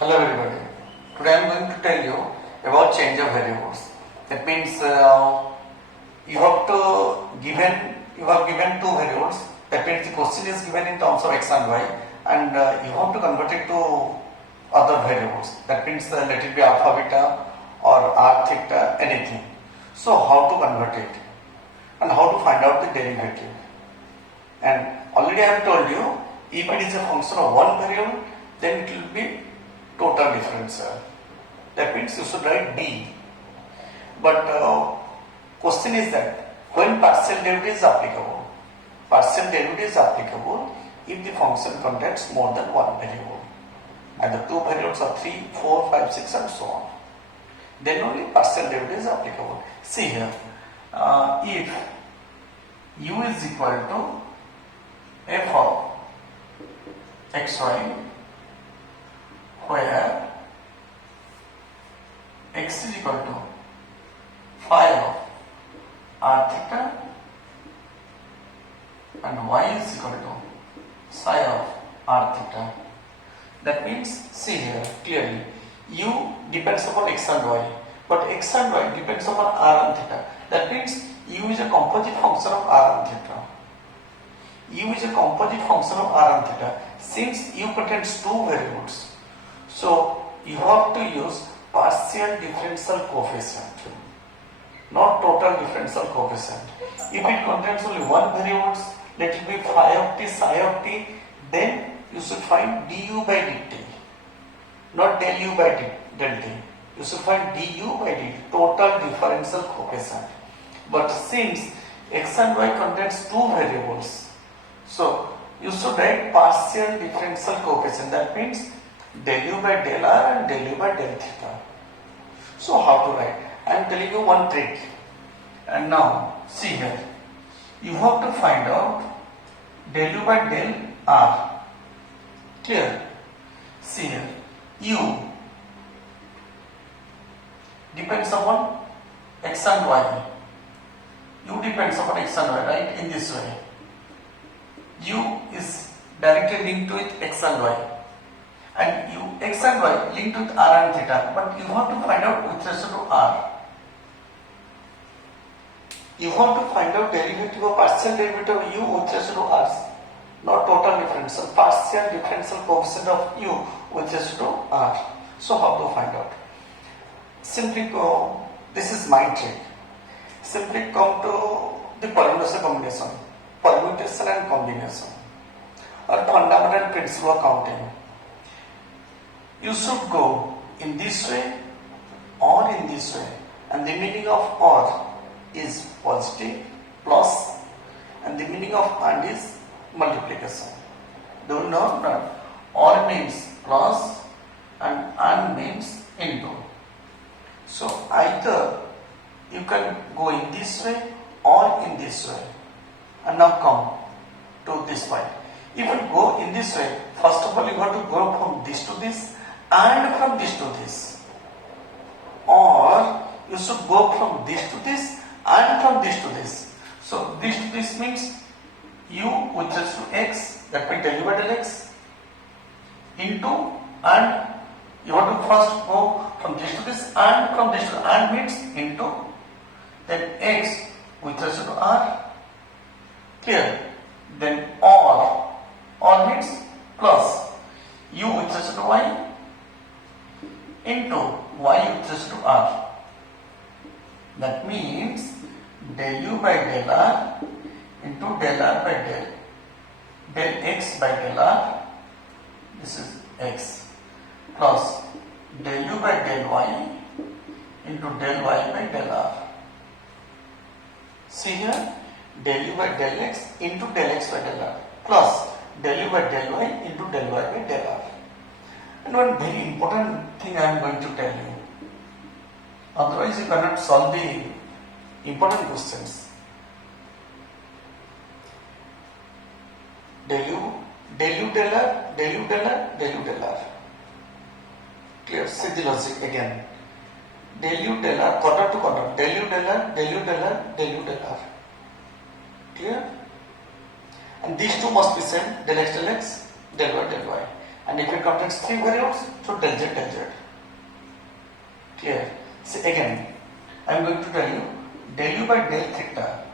Hello everybody. Today I am going to tell you about change of variables. That means you have given two variables. That means the question is given in terms of x and y, and you have to convert it to other variables. That means let it be alpha, beta, or r, theta, anything. So how to convert it and how to find out the derivative. And already I have told you, if it is a function of one variable, then it will be total differential. That means you should write D. But question is that when partial derivative is applicable? Partial derivative is applicable if the function contains more than one variable. Either two variables or 3, 4, 5, 6 and so on. Then only partial derivative is applicable. See here, if u is equal to f of xy, where x is equal to phi of r theta and y is equal to psi of r theta. That means, see here clearly, u depends upon x and y, but x and y depends upon r and theta. That means u is a composite function of r and theta. U is a composite function of r and theta. Since u contains two variables, so you have to use partial differential coefficient, not total differential coefficient. If it contains only one variable, let it be phi of t, psi of t, then you should find du by dt, not del u by del t. You should find du by dt, total differential coefficient. But since x and y contains two variables, so you should write partial differential coefficient. That means del u by del r and del u by del theta. So how to write? I am telling you one trick. And now see here, you have to find out del u by del r. Clear? See here, u depends upon x and y. U depends upon x and y, right? In this way, u is directly linked with x and y, and u x and y linked with r and theta, but you have to find out with respect to r. You have to find out derivative of partial derivative of u with respect to r, not total differential, partial differential coefficient of u with respect to r. So how to find out? Simply go, this is my trick. Simply come to the polynomial combination, permutation and combination, or fundamental principle of counting. You should go in this way or in this way, and the meaning of or is positive, plus, and the meaning of and is multiplication. Do you know that or means plus and means into? So either you can go in this way or in this way. And now come to this point. If you go in this way, first of all you have to go from this to this and from this to this. Or you should go from this to this and from this to this. So this to this means u with respect to x, that means del u by del x, into, and you have to first go from this to this and from this to this, and means into, then x with respect to r. Clear? Then or means plus u with respect to y into y with respect to r. That means del u by del r into del r by del x by del r, this is x, plus del u by del y into del y by del r. See here, del u by del x into del x by del r, plus del u by del y into del y by del r. And one very important thing I am going to tell you, otherwise you cannot solve the important questions. Del u del r, del u del r, del u del r. Clear? See the logic again. Del u del r, quarter to quarter, del u del r, del u del r, del u del r. Clear? And these two must be same, del x, del y, And if it contains 3 variables, so del z del z. Clear? See again, I am going to tell you del u by del theta.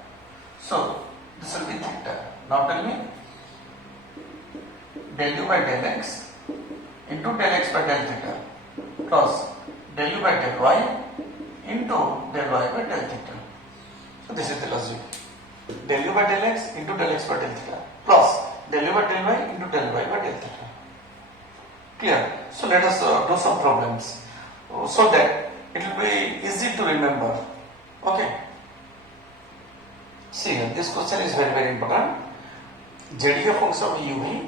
So this will be theta. Now tell me del u by del x into del x by del theta plus del u by del y into del y by del theta. So this is the logic. Del u by del x into del x by del theta plus del u by del y into del y by del theta. Clear? So let us do some problems so that it will be easy to remember. Okay. See here, this question is very very important. Z is a function of u v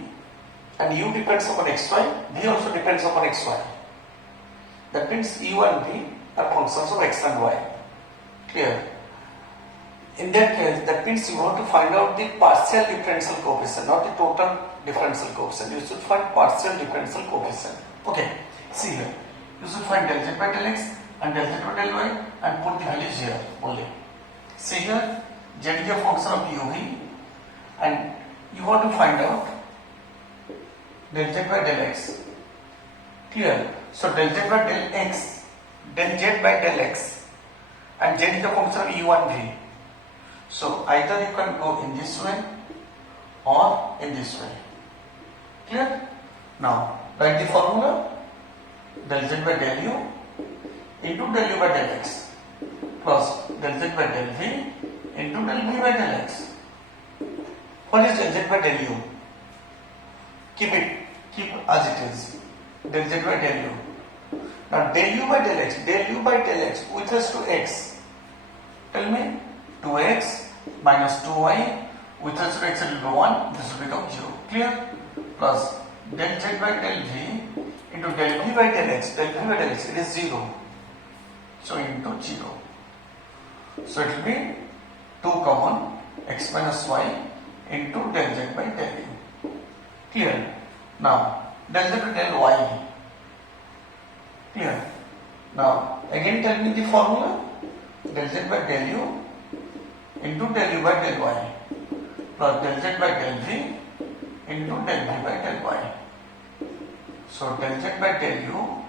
and u depends upon xy, v also depends upon xy. That means u and v are functions of x and y. Clear? In that case, that means you have to find out the partial differential coefficient, not the total differential coefficient. You should find partial differential coefficient. Okay, see here. You should find del z by del x and del z by del y and put the values here only. See here, z is a function of u v and you want to find out del z by del x. Clear? So del z by del x, del z by del x, and z is a function of u and v. So either you can go in this way or in this way. Clear? Now write the formula del z by del u into del u by del x plus del z by del v into del v by del x. What is del z by del u? Keep as it is. Del z by del u. Now del u by del x with respect to x. Tell me 2x minus 2y with respect to x it will be 1, this will become 0. Clear? Plus del z by del v into del v by del x. Del v by del x, it is 0. So into 0. So it will be 2 common x minus y into del z by del u. Clear? Now del z by del y. Clear? Now again tell me the formula del z by del u into del u by del y plus del z by del v into del v by del y. So del z by del u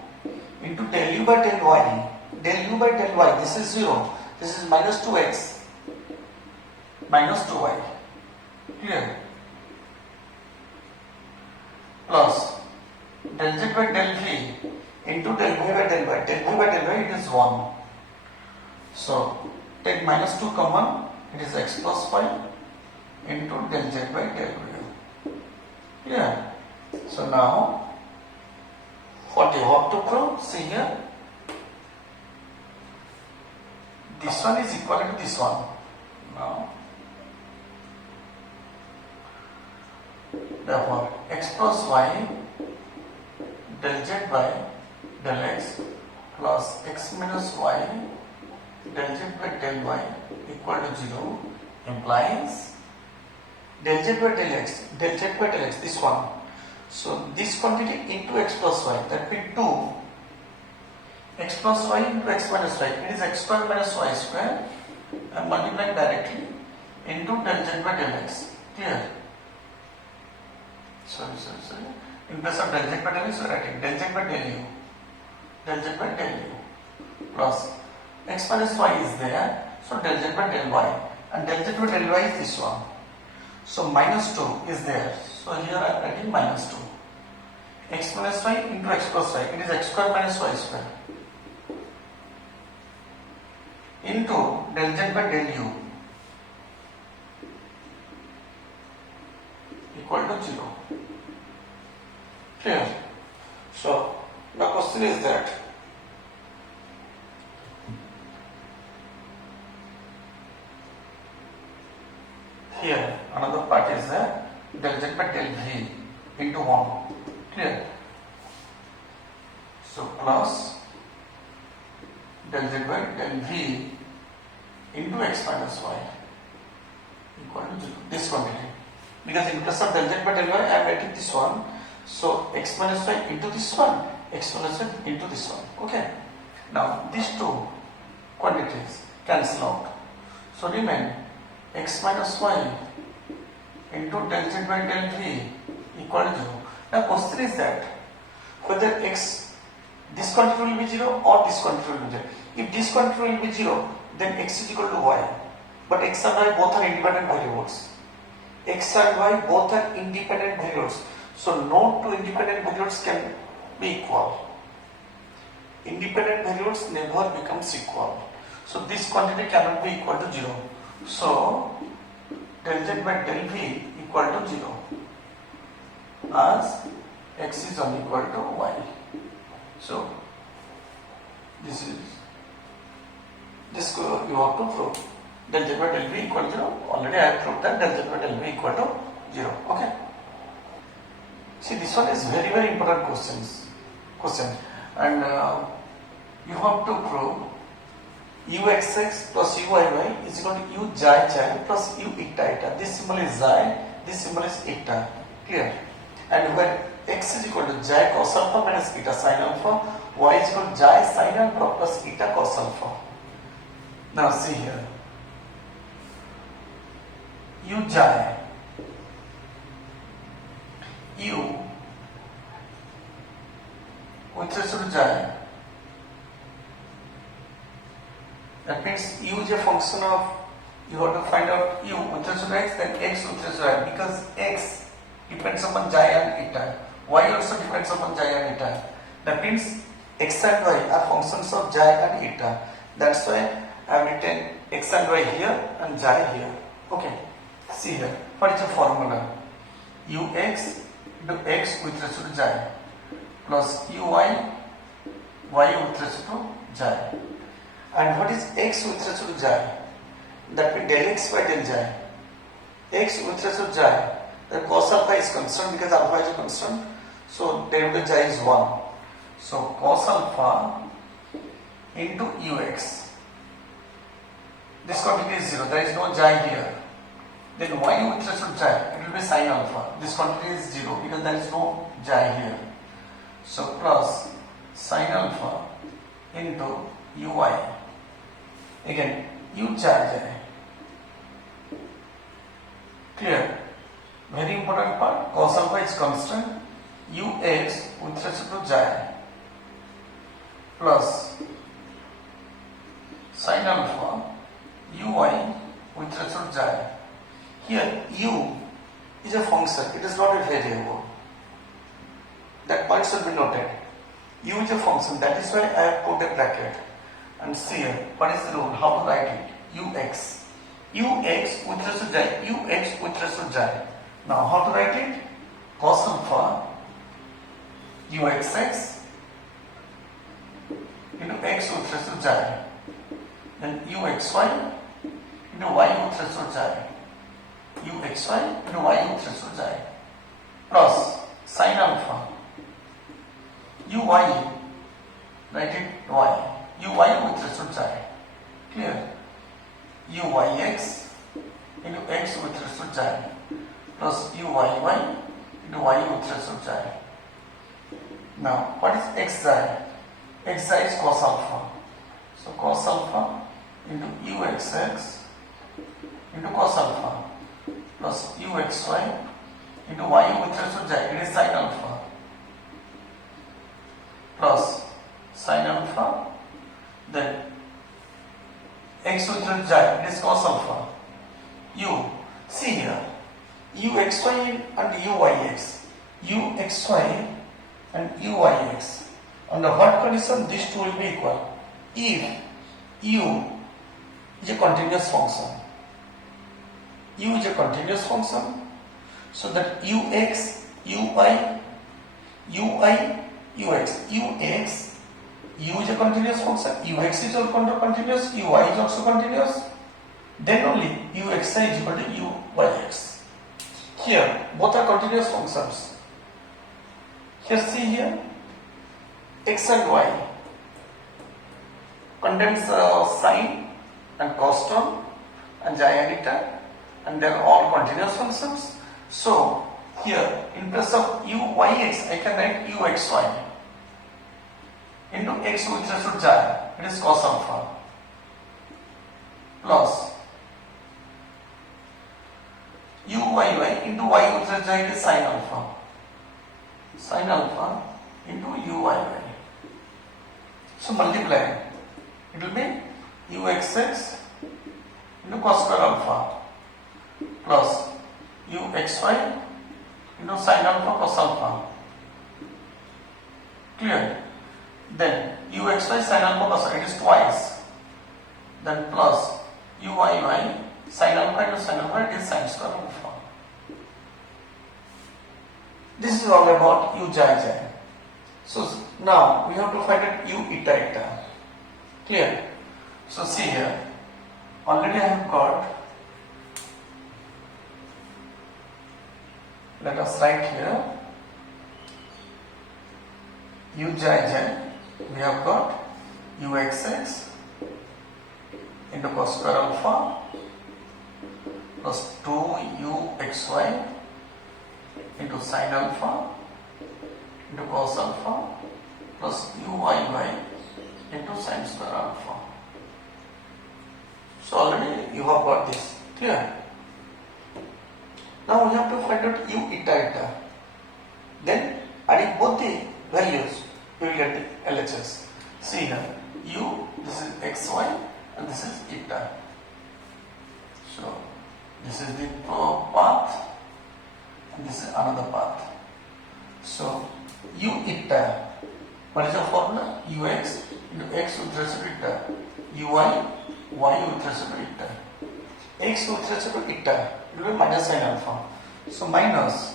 into del u by del y. Del u by del y, this is 0. This is minus 2x minus 2y. Clear? Plus del z by del v into del v by del y. Del v by del y, it is 1. So take minus 2 common, it is x plus y into del z by del v. Yeah. So now what you have to prove? See here. This one is equal to this one. Now therefore x plus y del z by del x plus x minus y del z by del y equal to 0 implies del z by del x, this one. So this quantity into x plus y, that will be 2 x plus y into x minus y. It is x square minus y square and multiplied directly into del z by del x. Clear? Sorry. In place of del z by del x, we are writing del z by del u. Del z by del u plus x minus y is there, so del z by del y, and del z by del y is this one. So minus 2 is there, so here I am writing minus 2. X minus y into x plus y, it is x square minus y square into del z by del u equal to 0. Clear? So the question is that here another part is del z by del v into 1. Clear? So plus del z by del v into x minus y equal to 0. This quantity. Because in place of del z by del y I am writing this one. So x minus y into this one, x minus y into this one. Okay. Now these two quantities cancel out. So remain x minus y into del z by del v equal to 0. Now question is that whether x discontinuity will be 0 or discontinuity will be 0. If discontinuity will be 0, then x is equal to y. But x and y both are independent variables. X and y both are independent variables. So no two independent variables can be equal. Independent variables never becomes equal. So this quantity cannot be equal to 0. So del z by del v equal to 0 as x is unequal to y. So this you have to prove del z by del v equal to 0. Already I have proved that del z by del v equal to 0. Okay. See, this one is very important question, and you have to prove uxx plus uyy is equal to u xi plus u eta. This symbol is xi, this symbol is eta. Clear? And when x is equal to xi cos alpha minus eta sin alpha, y is equal to xi sin alpha plus eta cos alpha. Now see here, u xi, u with respect to xi, that means u is a function of, you have to find out u with respect to x, then x with respect to y, because x depends upon xi and eta, y also depends upon xi and eta. That means x and y are functions of xi and eta. That's why I have written x and y here and xi here. Okay, see here, what is the formula? ux into x with respect to xi plus uy, y with respect to xi. And what is x with respect to xi? That means del x by del xi. X with respect to xi, the cos alpha is constant because alpha is a constant. So derivative xi is 1. So cos alpha into ux. This quantity is 0. There is no xi here. Then y with respect to xi, it will be sin alpha. This quantity is 0 because there is no xi here. So plus sin alpha into uy. Again, u xi. Clear? Very important part. Cos alpha is constant. Ux with respect to xi plus sin alpha uy with respect to xi. Here u is a function, it is not a variable. That point should be noted. U is a function, that is why I have put a bracket. And see here, what is the rule? How to write it? Ux. Ux with respect to xi. Ux with respect to xi. Now how to write it? Cos alpha uxx into x with respect to xi. Then uxy into y with respect to xi. Uxy into y with respect to xi. Plus sin alpha uy, write it y. Uy with respect to xi. Clear? Uyx into x with respect to xi plus uyy into y with respect to xi. Now, what is xi? Xi is cos alpha. So cos alpha into uxx into cos alpha plus uxy into y with respect to xi. It is sin alpha plus sin alpha, then x with respect to xi. It is cos alpha. U. See here. Uxy and uyx. Uxy and uyx. Under what condition these two will be equal? If u is a continuous function. U is a continuous function, so that ux, uy, ux, u is a continuous function, ux is also continuous, uy is also continuous, then only uxi is equal to uyx. Here, both are continuous functions. Here, see here, x and y contains sine and cos term and xi and eta, and they are all continuous functions. So, here, in place of uyx, I can write uxy into x with respect to xi, it is cos alpha, plus uyy into y with respect to xi, it is sin alpha. Sin alpha into uyy. So multiply. It will be uxx into cos square alpha plus uxy into sin alpha cos alpha. Clear? Then uxy sin alpha cos alpha, it is twice. Then plus uyy sin alpha into sin alpha, it is sin square alpha. This is all about u j. So now we have to find out u eta eta. Clear? So see here, already I have got, let us write here u j, we have got uxx into cos square alpha plus 2uxy into sin alpha into cos alpha plus uyy into sin square alpha. So already you have got this. Clear? Now we have to find out u eta eta. Then adding both the values, you will get the LHS. See here, u, this is xy and this is eta. So this is the path and this is another path. So u eta, what is the formula? Ux into x with respect to eta, uy, y with respect to eta. X with respect to eta, it will be minus sin alpha. So minus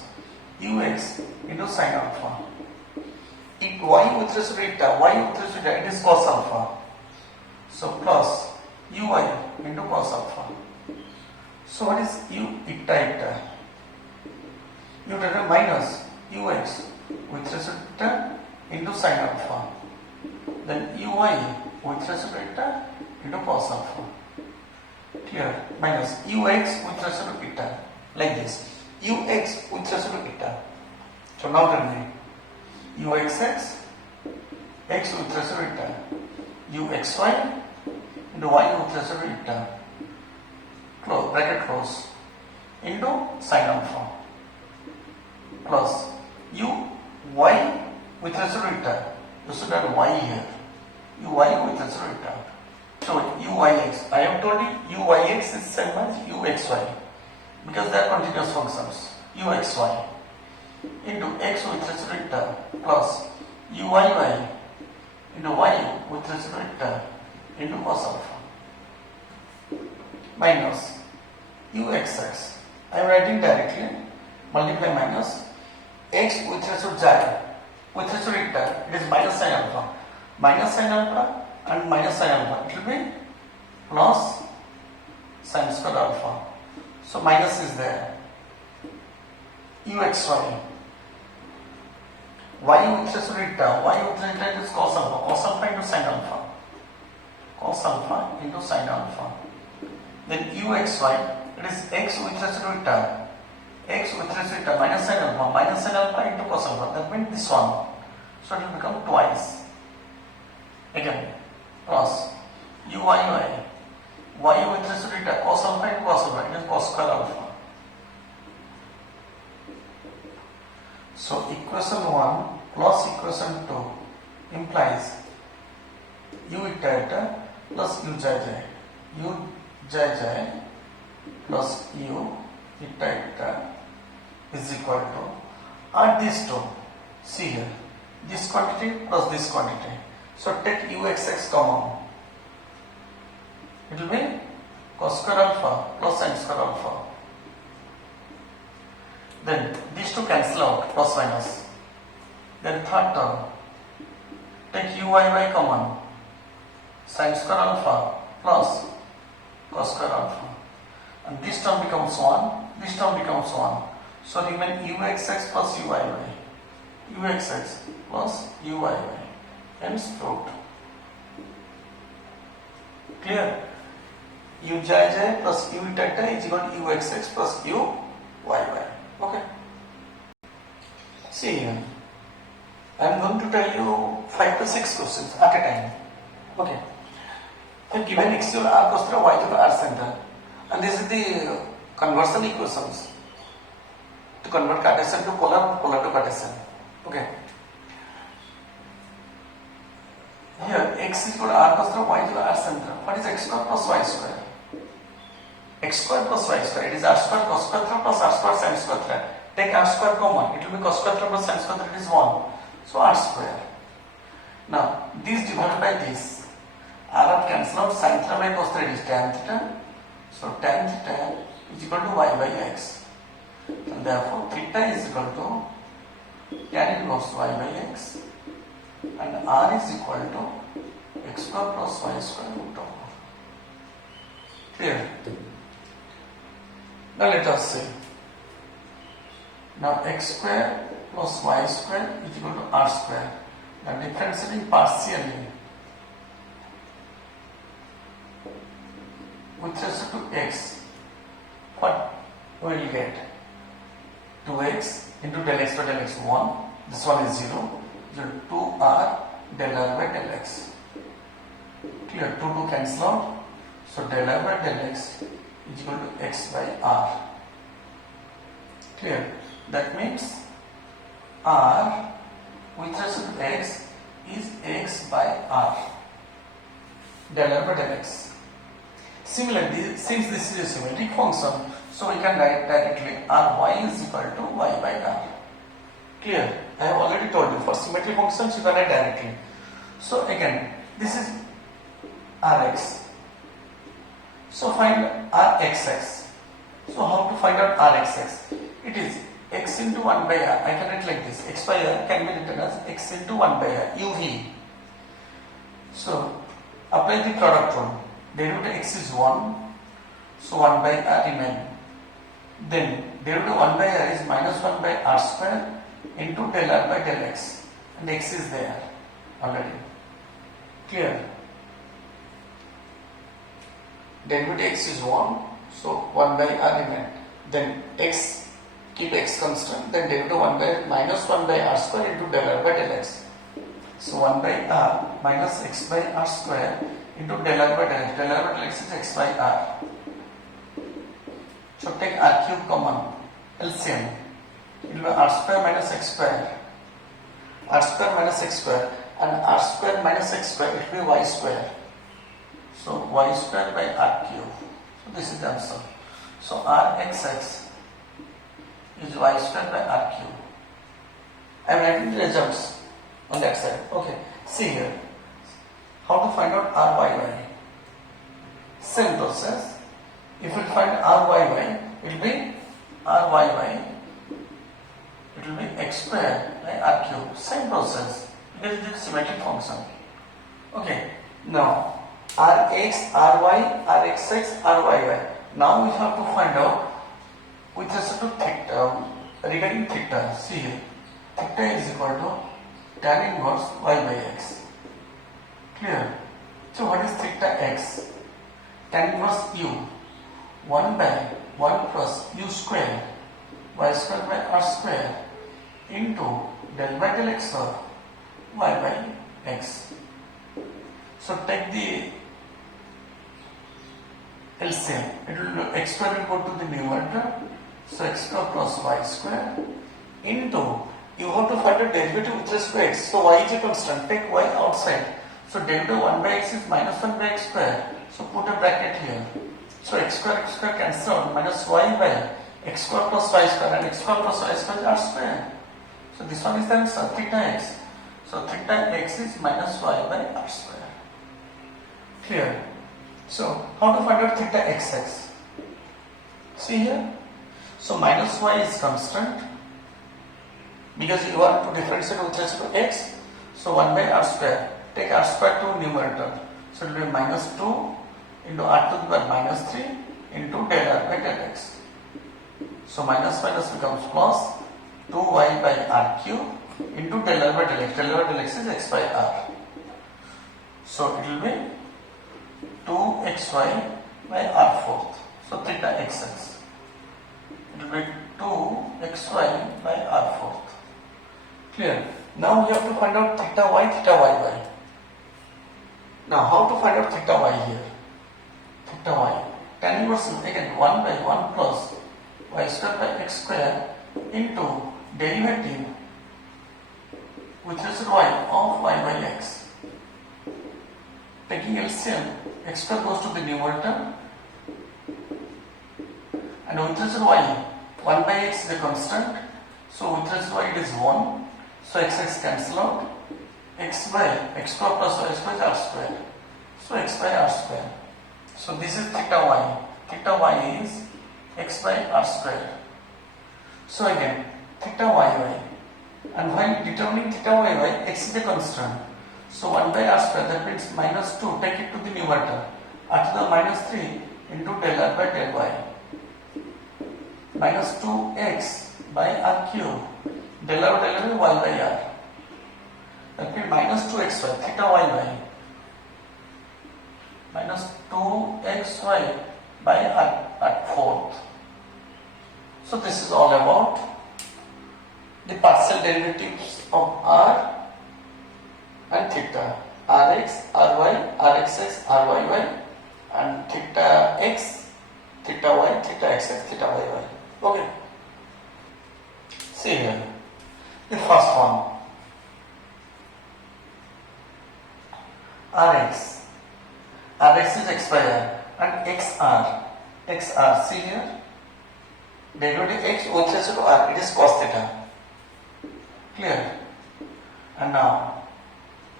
ux into sin alpha. If y with respect to eta, y with respect to eta, it is cos alpha. So plus uy into cos alpha. So what is u eta eta? U eta minus ux with respect to eta into sin alpha. Then uy with respect to eta into cos alpha. Clear? Minus ux with respect to eta. Like this. Ux with respect to eta. So now tell me. Uxx, x with respect to eta. Uxy into y with respect to eta. Close, bracket close. Into sin alpha. Plus uy with respect to eta. You should add y here. Uy with respect to eta. So uyx, I have told you uyx is same as uxy because they are continuous functions. Uxy into x with respect to eta plus uyy into y with respect to eta into cos alpha minus uxx. I am writing directly, multiply minus x with respect to j with respect to eta, it is minus sin alpha. Minus sin alpha and minus sin alpha, it will be plus sin square alpha. So minus is there. Uxy, y with respect to eta, y with respect to eta is cos alpha into sin alpha, cos alpha into sin alpha. Then uxy, it is x with respect to eta, x with respect to eta minus sin alpha into cos alpha, that means this one. So it will become twice. Again, plus uyy, y with respect to eta, cos alpha into cos alpha, it is cos square alpha. So equation 1 plus equation 2 implies u eta eta plus u j, u j plus u eta eta is equal to, add these two. See here, this quantity plus this quantity. So take uxx common. It will be cos square alpha plus sin square alpha. Then these two cancel out, plus minus. Then third term, take uyy common, sin square alpha plus cos square alpha. And this term becomes 1, this term becomes 1. So remain uxx plus uyy, uxx plus uyy, hence proved. Clear? Uj plus u eta is equal to uxx plus uyy. Okay. See here, I am going to tell you 5 to 6 questions at a time. Okay. I have given x to the r cos theta, y to the r center, and this is the conversion equations to convert Cartesian to polar, polar to Cartesian. Okay. x is equal to r cos theta, y is equal to r sin theta. What is x square plus y square? X square plus y square. It is r square cos square theta plus r square sin square theta. Take r square common. It will be cos square theta plus sin square theta. It is 1. So r square. Now this divided by this. R are cancel out. Sin theta by cos theta is tan theta. So tan theta is equal to y by x. And therefore theta is equal to tan inverse y by x. And r is equal to x square plus y square root over. Clear? Now let us see. Now x square plus y square is equal to r square. Now differentiating partially with respect to x, what we will get? 2x into del x by del x 1. This one is 0. 2r del r by del x. Clear? 2 cancel out. So del r by del x is equal to x by r. Clear? That means r with respect to x is x by r. Del r by del x. Similarly, since this is a symmetric function, so we can write directly ry is equal to y by r. Clear? I have already told you, for symmetric functions you can write directly. So again, this is rx. So find rxx. So how to find out rxx? It is x into 1 by r. I can write like this. X by r can be written as x into 1 by r, uv. So apply the product rule. Derivative x is 1. So 1 by r remain. Then derivative 1 by r is minus 1 by r square into del r by del x. And x is there already. Clear? Derivative x is 1. So 1 by r remain. Then x, keep x constant. Then derivative 1 by minus 1 by r square into del r by del x. So 1 by r minus x by r square into del r by del x. Del r by del x is x by r. So take r cube common, LCM. It will be r square minus x square. R square minus x square. And r square minus x square, it will be y square. So y square by r cube. So this is the answer. So rxx is y square by r cube. I am writing the results on that side. Okay. See here. How to find out ryy? Same process. If we find ryy, it will be ryy. It will be x square by r cube. Same process. Because it is a symmetric function. Okay. Now rx, ry, rxx, ryy. Now we have to find out with respect to theta, regarding theta. See here. Theta is equal to tan inverse y by x. Clear? So what is theta x? Tan inverse u. 1 by 1 plus u square y square by r square into del by del x of y by x. So take the LCM. It will be x square will go to the numerator. So x square plus y square into, you have to find a derivative with respect to x. So y is a constant. Take y outside. So derivative 1 by x is minus 1 by x square. So put a bracket here. So x square cancel out, minus y by x square plus y square, and x square plus y square is r square. So this one is the answer, theta x. So theta x is minus y by r square. Clear? So how to find out theta xx? See here. So minus y is constant because you want to differentiate with respect to x. So 1 by r square. Take r square to numerator. So it will be minus 2 into r to the power minus 3 into del r by del x. So minus minus becomes plus 2y by r cube into del r by del x. Del r by del x is x by r. So it will be 2xy by r fourth. So theta xx. It will be 2xy by r fourth. Clear? Now we have to find out theta yy. Now how to find out theta y here? Theta y. Tan inverse again 1 by 1 plus y square by x square into derivative with respect to y of y by x. taking LCM, x square goes to the numerator, and with respect to y, 1 by x is a constant, so with respect to y it is 1, so x cancel out, x by x square plus y square is r square, so x by r square. So this is theta y is x by r square. So again, theta y, and while determining theta y, x is a constant. So 1 by r square, that means minus 2, take it to the numerator, r to the minus 3 into del r by del y. Minus 2x by r cube, del r by del y by r. That means minus 2xy, theta y, minus 2xy by r at fourth. So this is all about the partial derivatives of r and theta, rx, ry, rxx, ryy, and theta x, theta y, theta xx, theta yy. Okay. See here, the first one, rx is x by r, and xr, see here, derivative x with respect to r, it is cos theta. Clear? And now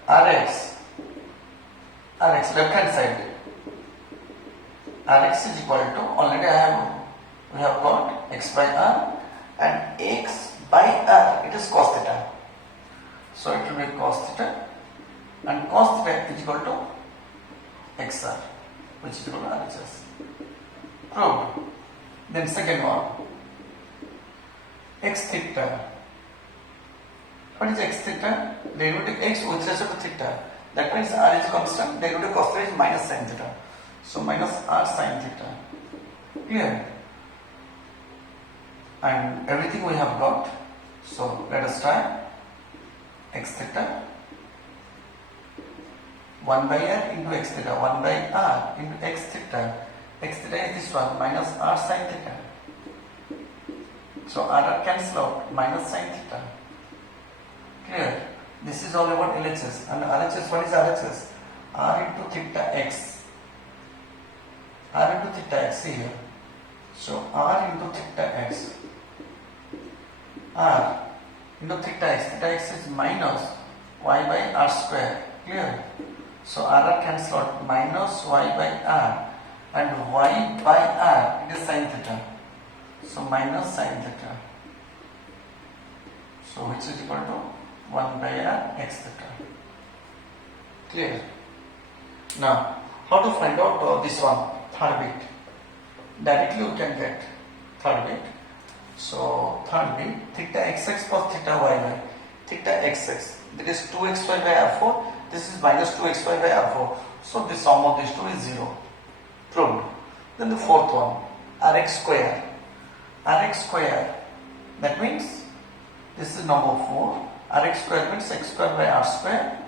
rx left hand side, rx is equal to, already we have got x by r, and x by r, it is cos theta. So it will be cos theta, and cos theta is equal to xr, which is equal to RHS. Proved. Then second one, x theta. What is x theta? Derivative x with respect to theta. That means r is constant, derivative cos theta is minus sin theta. So minus r sin theta. Clear? And everything we have got. So let us try. X theta, 1 by r into x theta, 1 by r into x theta. X theta is this one, minus r sin theta. So r cancel out, minus sin theta. Clear? This is all about LHS. And RHS, what is RHS? R into theta x. R into theta x, see here. So r into theta x. R into theta x is minus y by r square. Clear? So r cancel out, minus y by r, and y by r, it is sin theta. So minus sin theta. So which is equal to 1 by r x theta. Clear? Now, how to find out this one, third bit? Directly you can get third bit. So third bit, theta xx plus theta yy. Theta xx, that is 2xy by r4. This is minus 2xy by r4. So the sum of these two is 0. Proved. Then the fourth one, rx square. Rx square, that means this is number 4. Rx square means x square by r square.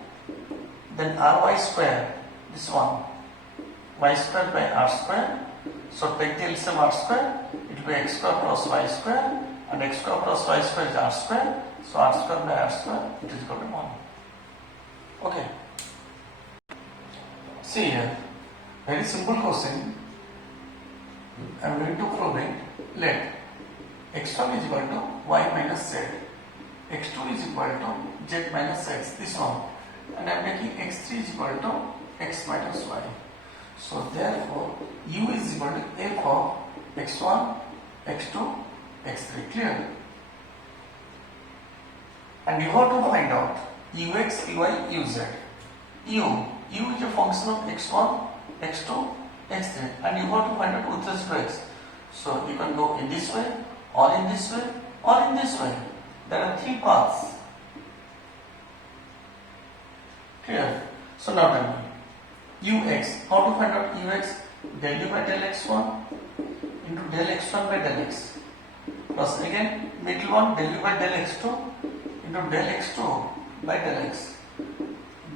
Then ry square, this one, y square by r square. So take the LCM r square, it will be x square plus y square, and x square plus y square is r square. So r square by r square, it is equal to 1. Okay. See here, very simple question. I am going to prove it. Let x1 is equal to y minus z, x2 is equal to z minus x, this one, and I am making x3 is equal to x minus y. So therefore, u is equal to f of x1, x2, x3. Clear? And you have to find out ux, uy, uz. U is a function of x1, x2, x3, and you have to find out with respect to x. So you can go in this way, or in this way, or in this way. There are 3 paths. Clear? So now tell me, ux, how to find out ux? Del u by del x1 into del x1 by del x, plus again middle one, del u by del x2 into del x2 by del x.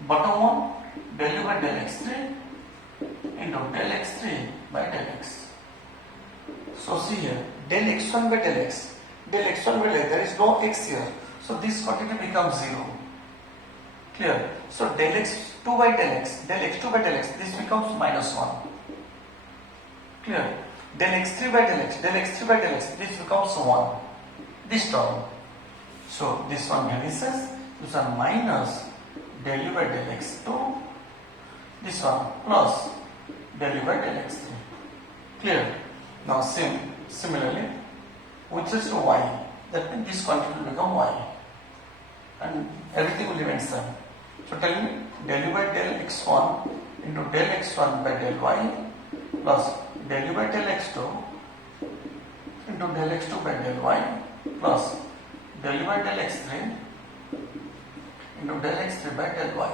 Bottom one, del u by del x3 into del x3 by del x. So see here, del x1 by del x, there is no x here, so this quantity becomes 0. Clear? So del x2 by del x2 by del x, this becomes minus 1. Clear? Del x3 by del x3 by del x, this becomes 1. This term. So this one vanishes. This one minus del u by del x2. This one plus del u by del x3. Clear? Now similarly, with respect to y, that means this quantity will become y. And everything will remain same. So tell me del u by del x1 into del x1 by del y plus del u by del x2 into del x2 by del y plus del u by del x3 into del x3 by del y.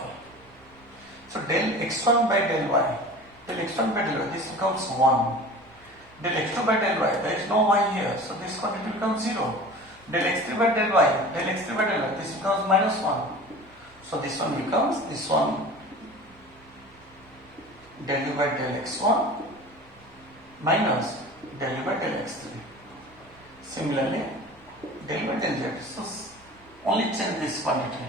So del x1 by del y, this becomes 1. Del x2 by del y, there is no y here, so this quantity becomes 0. Del x3 by del y, this becomes minus 1. So this one becomes, this one del u by del x1 minus del u by del x3. Similarly, del u by del z, so only change this quantity.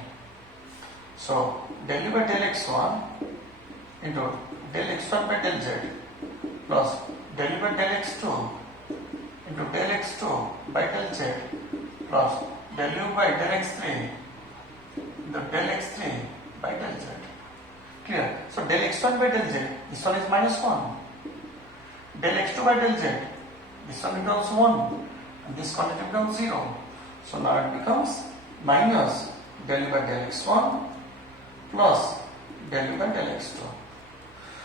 So del u by del x1 into del x1 by del z plus del u by del x2 into del x2 by del z plus del u by del x3 into del x3 by del z. Clear? So del x1 by del z, this one is minus 1. Del x2 by del z, this one becomes 1 and this quantity becomes 0. So now it becomes minus del u by del x1 plus del u by del x2.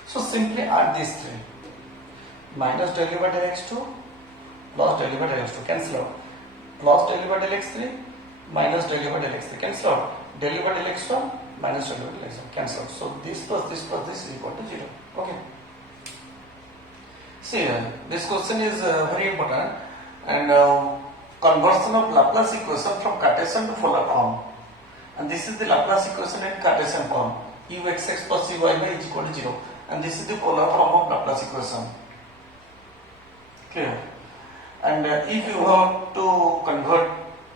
So simply add these three. Minus del u by del x2 plus del u by del x2, cancel out. Plus del u by del x3 minus del u by del x3, cancel out. Del u by del x1 minus del u by del x1, cancel out. So this plus this plus this is equal to 0. Okay. See, this question is very important, and conversion of Laplace equation from Cartesian to polar form. And this is the Laplace equation in Cartesian form. Uxx plus uyy is equal to 0. And this is the polar form of Laplace equation. Clear? And if you have to convert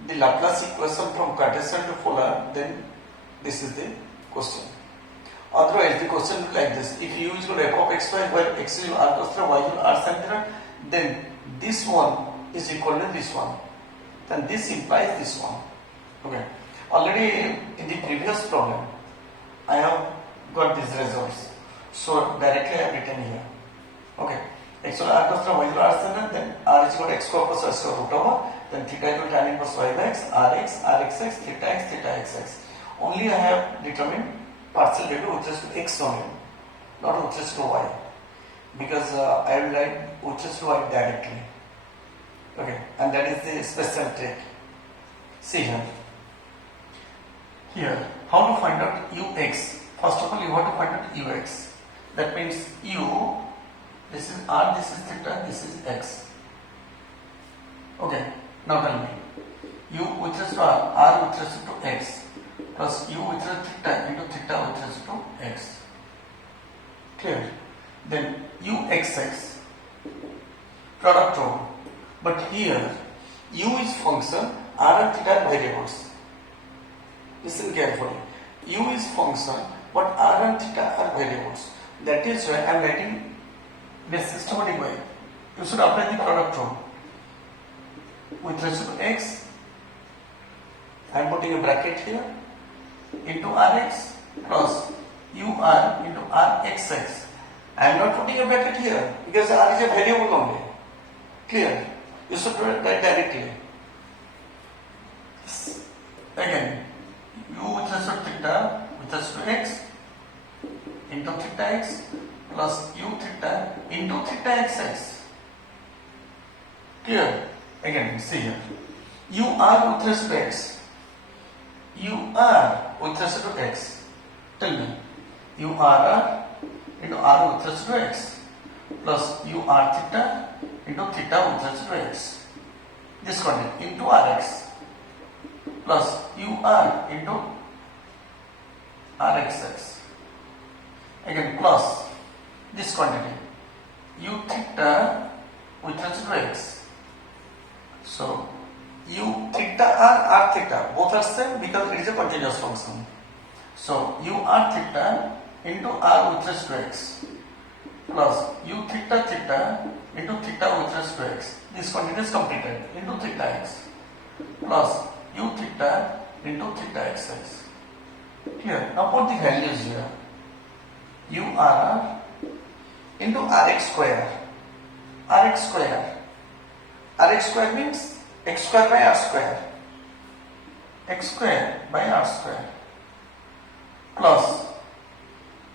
the Laplace equation from Cartesian to polar, then this is the question. Otherwise, the question is like this: if u is equal to f of x y, where x is r cos theta, y is r sin theta, then this one is equal to this one. Then this implies this one. Okay. Already in the previous problem, I have got these results. So directly I have written here. Okay. X equal r cos theta, y equal r sin theta, then r is equal to x square plus r square root over, then theta equal to tan inverse y by x, rxx, theta x, theta xx. Only I have determined partial derivative with respect to x only, not with respect to y, because I will write with respect to y directly. Okay, and that is the special trick. See here. Here, how to find out ux? First of all, you have to find out ux. That means u, this is r, this is theta, this is x. Okay, now tell me. U with respect to r with respect to x, plus u with respect to theta into theta with respect to x. Clear? Then uxx, product term. But here, u is function, r and theta are variables. Listen carefully. U is function, but r and theta are variables. That is why I am writing in a systematic way. You should apply the product term. With respect to x, I am putting a bracket here, into rx plus ur into rxx. I am not putting a bracket here because r is a variable only. Clear? You should write directly. Again, u with respect to theta with respect to x into theta x plus u theta into theta xx. Clear? Again, see here. U r with respect to x. U r with respect to x. Tell me. U r into r with respect to x plus u r theta into theta with respect to x. This quantity into rx plus u r into rxx. Again plus this quantity u theta with respect to x. So u theta r theta both are same because it is a continuous function. So u r theta into r with respect to x plus u theta theta into theta with respect to x. This quantity is completed into theta x plus u theta into theta xx. Clear? Now put the values here. U r into rx square. Rx square. Rx square means x square by r square. X square by r square plus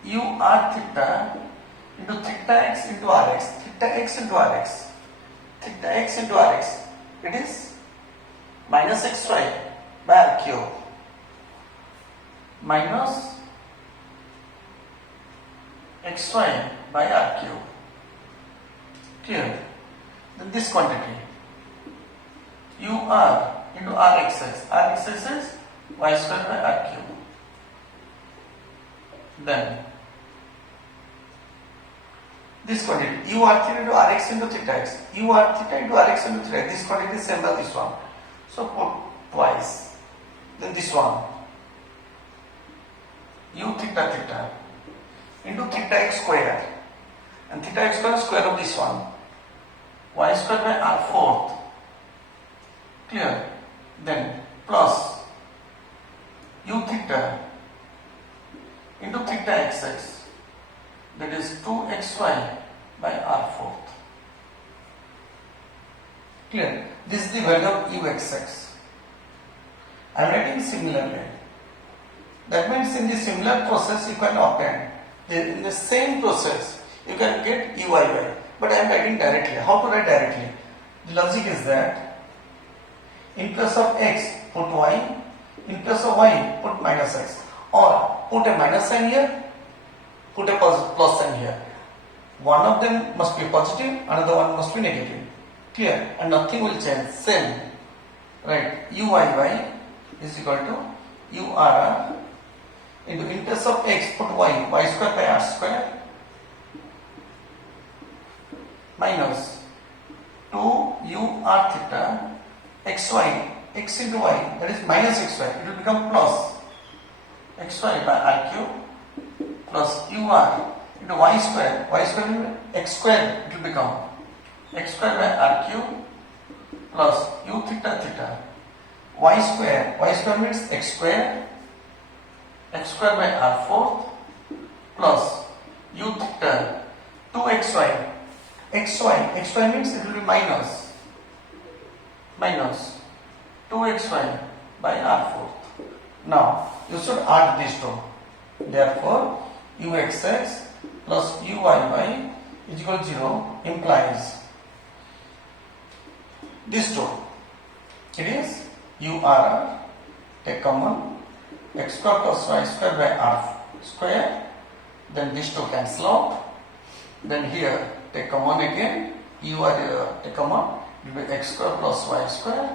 u r theta into theta x into rx. Theta x into rx. Theta x into rx. It is minus xy by r cube minus xy by r cube. Clear? Then this quantity u r into rxx. Rxx is y square by r cube. Then this quantity u r theta into rx into theta x. U r theta into rx into theta x. This quantity is same as this one. So put twice. Then this one u theta theta into theta x square, and theta x square is square of this one, y square by r fourth. Clear? Then plus u theta into theta xx, that is 2xy by r fourth. Clear? This is the value of uxx. I am writing similarly. That means in the similar process you can obtain. In the same process you can get uyy. But I am writing directly. How to write directly? The logic is that in place of x put y, in place of y put minus x, or put a minus sign here, put a plus sign here. One of them must be positive, another one must be negative. Clear? And nothing will change. Same. Right? uyy is equal to urr into in place of x put y square by r square minus 2 r theta xy, x into y, that is minus xy, it will become plus xy by r cube plus ur into y square will x square, it will become x square by r cube plus u theta theta y square means x square by r fourth plus u theta 2xy, xy means it will be minus 2xy by r fourth. Now you should add these two. Therefore uxx plus uyy is equal to 0 implies these two. It is urr, take common, x square plus y square by r square, then these two cancel out, then here take common again, take common, it will be x square plus y square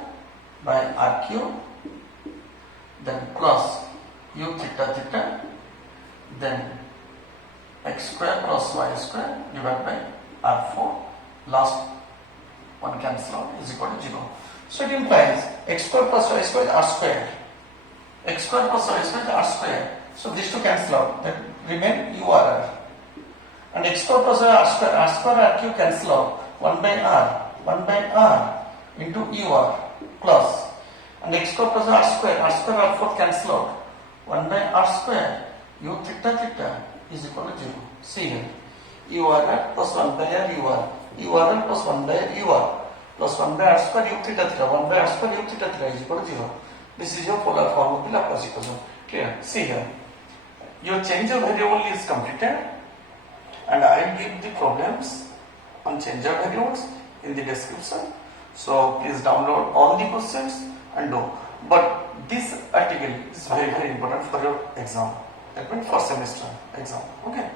by r cube, then plus u theta theta, then x square plus y square divided by r4, last one cancel out, is equal to 0. So it implies x square plus y square is r square. X square plus y square is r square. So these two cancel out. That remain urr. And x square plus r square r cube cancel out. 1 by r into ur plus. And x square plus r square r fourth cancel out. 1 by r square u theta theta is equal to 0. See here. urr plus 1 by r urr plus 1 by ur plus 1 by r square u theta theta, 1 by r square u theta theta is equal to 0. This is your polar form of the Laplace equation. Clear? See here. Your change of variable is completed, and I will give the problems on change of variables in the description. So please download all the questions and do. But this article is very important for your exam. That means for semester exam. Okay.